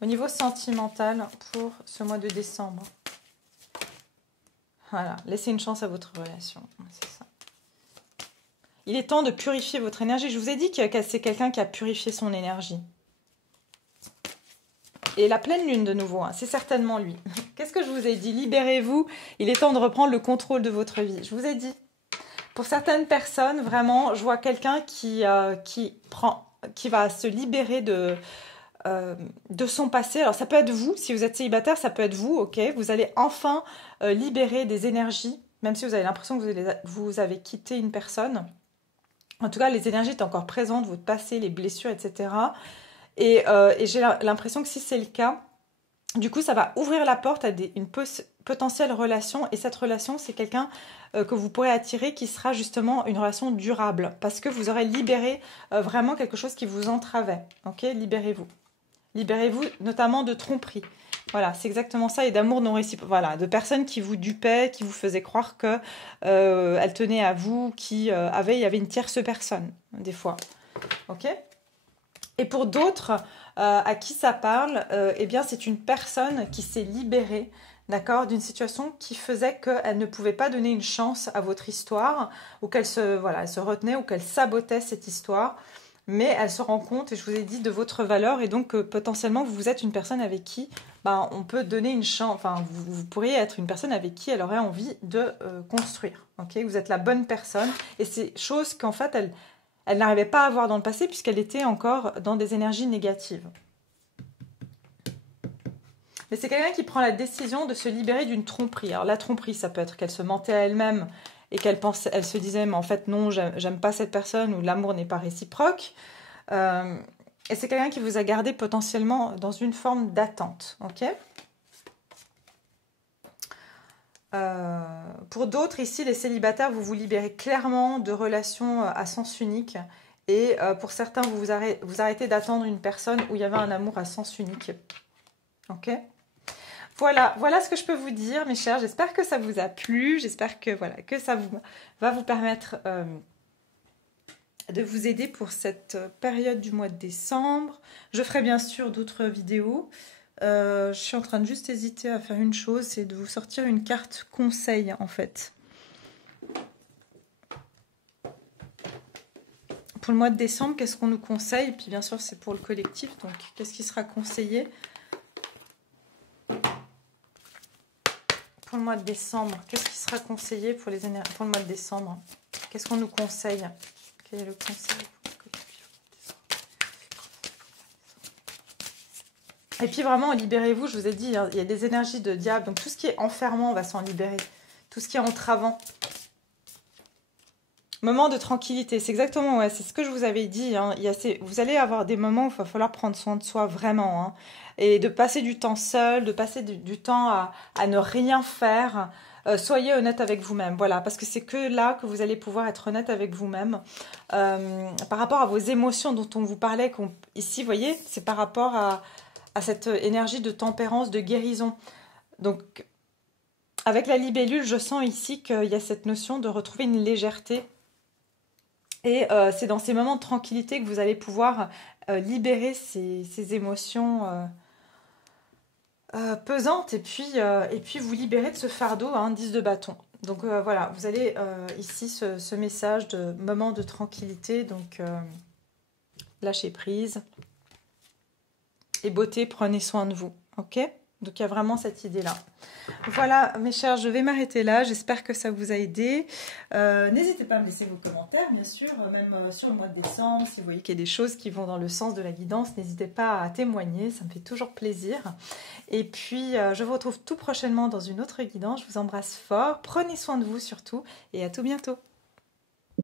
Au niveau sentimental pour ce mois de décembre. Voilà, laissez une chance à votre relation, c'est ça. Il est temps de purifier votre énergie. Je vous ai dit que c'est quelqu'un qui a purifié son énergie. Et la pleine lune de nouveau, hein, c'est certainement lui. Qu'est-ce que je vous ai dit? Libérez-vous, il est temps de reprendre le contrôle de votre vie. Je vous ai dit. Pour certaines personnes, vraiment, je vois quelqu'un qui va se libérer de son passé. Alors ça peut être vous, si vous êtes célibataire, ça peut être vous, ok. Vous allez enfin libérer des énergies, même si vous avez l'impression que vous avez quitté une personne. En tout cas, les énergies sont encore présentes, votre passé, les blessures, etc. Et j'ai l'impression que si c'est le cas, du coup, ça va ouvrir la porte à une potentielle relation. Et cette relation, c'est quelqu'un que vous pourrez attirer qui sera justement une relation durable. Parce que vous aurez libéré vraiment quelque chose qui vous entravait. Ok, libérez-vous. Libérez-vous notamment de tromperie. Voilà, c'est exactement ça. Et d'amour non réciproque. Voilà, de personnes qui vous dupaient, qui vous faisaient croire que elles tenaient à vous, il y avait une tierce personne, des fois. Ok? Et pour d'autres, à qui ça parle, eh bien, c'est une personne qui s'est libérée, d'accord, d'une situation qui faisait qu'elle ne pouvait pas donner une chance à votre histoire, ou qu'elle elle se retenait, ou qu'elle sabotait cette histoire. Mais elle se rend compte, et je vous ai dit, de votre valeur, et donc potentiellement, vous êtes une personne avec qui on peut donner une chance, enfin, vous pourriez être une personne avec qui elle aurait envie de construire. Okay, vous êtes la bonne personne, et c'est chose qu'en fait, elle n'arrivait pas à avoir dans le passé, puisqu'elle était encore dans des énergies négatives. Mais c'est quelqu'un qui prend la décision de se libérer d'une tromperie. Alors la tromperie, ça peut être qu'elle se mentait à elle-même, et qu'elle se disait, mais en fait, non, j'aime pas cette personne, ou l'amour n'est pas réciproque. Et c'est quelqu'un qui vous a gardé potentiellement dans une forme d'attente. Ok ? Pour d'autres, ici, les célibataires, vous vous libérez clairement de relations à sens unique. Et pour certains, vous arrêtez d'attendre une personne où il y avait un amour à sens unique. Ok ? Voilà ce que je peux vous dire, mes chers. J'espère que ça vous a plu. J'espère que, voilà, que ça va vous permettre de vous aider pour cette période du mois de décembre. Je ferai bien sûr d'autres vidéos. Je suis en train de juste hésiter à faire une chose, c'est de vous sortir une carte conseil, en fait. Pour le mois de décembre, qu'est-ce qu'on nous conseille? Puis bien sûr, c'est pour le collectif, donc qu'est-ce qui sera conseillé? Pour le mois de décembre, qu'est-ce qui sera conseillé pour le mois de décembre? Qu'est-ce qu'on nous conseille? Quel est le conseil? Et puis vraiment, libérez-vous, je vous ai dit, hein, il y a des énergies de diable, donc tout ce qui est enfermant, on va s'en libérer. Tout ce qui est entravant. Moment de tranquillité, c'est exactement, ouais, c'est ce que je vous avais dit. Hein. Vous allez avoir des moments où il va falloir prendre soin de soi vraiment. Hein, et de passer du temps seul, de passer du temps à ne rien faire. Soyez honnête avec vous-même, voilà, parce que c'est que là que vous allez pouvoir être honnête avec vous-même. Par rapport à vos émotions dont on vous parlait, ici, vous voyez, c'est par rapport à cette énergie de tempérance, de guérison. Donc, avec la libellule, je sens ici qu'il y a cette notion de retrouver une légèreté. Et c'est dans ces moments de tranquillité que vous allez pouvoir libérer ces émotions pesantes et puis vous libérer de ce fardeau, hein, 10 de bâton. Donc voilà, vous avez ici ce message de moment de tranquillité, donc lâchez prise. Et beauté, prenez soin de vous, ok? Donc il y a vraiment cette idée-là. Voilà, mes chers, je vais m'arrêter là. J'espère que ça vous a aidé. N'hésitez pas à me laisser vos commentaires, bien sûr, même sur le mois de décembre. Si vous voyez qu'il y a des choses qui vont dans le sens de la guidance, n'hésitez pas à témoigner. Ça me fait toujours plaisir. Et puis, je vous retrouve tout prochainement dans une autre guidance. Je vous embrasse fort. Prenez soin de vous surtout et à tout bientôt.